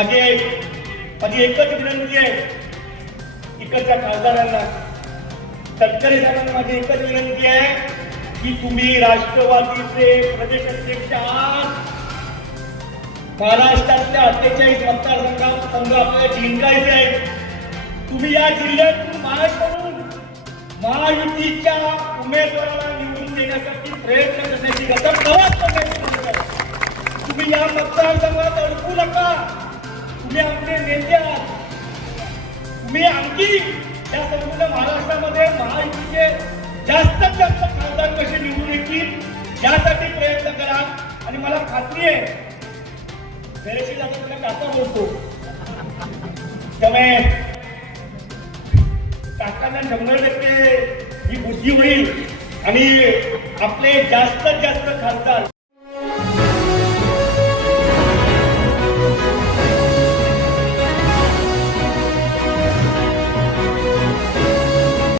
माझी माझी एकच विनंती आहे. इकडच्या खासदारांना. तटकरे साहेबांना माझी एकच विनंती आहे की तुम्ही राष्ट्रवादीचे प्रदेश अध्यक्ष आहात. महाराष्ट्रातल्या अठ्ठेचाळीस मतदारसंघात संघ आपल्याला जिंकायचे आहेत. तुम्ही या जिल्ह्यातून महाराष्ट्रातून महायुतीच्या उमेदवाराला निवडून देण्यासाठी प्रयत्न करण्याची गरज प्रवास करण्याची तुम्ही या मतदारसंघात अडकू नका. तुम्ही आमचे नेते आहात. तुम्ही आणखी या संपूर्ण महाराष्ट्रामध्ये महायुतीचे जास्तीत जास्त खासदार कसे निवडून येतील यासाठी प्रयत्न करा. आणि मला खात्री आहे गणेशी जाता तुला काका बोलतो. त्यामुळे काकांना शंभर टक्के ही बुद्धी होईल. आणि आपले जास्तीत जास्त खासदार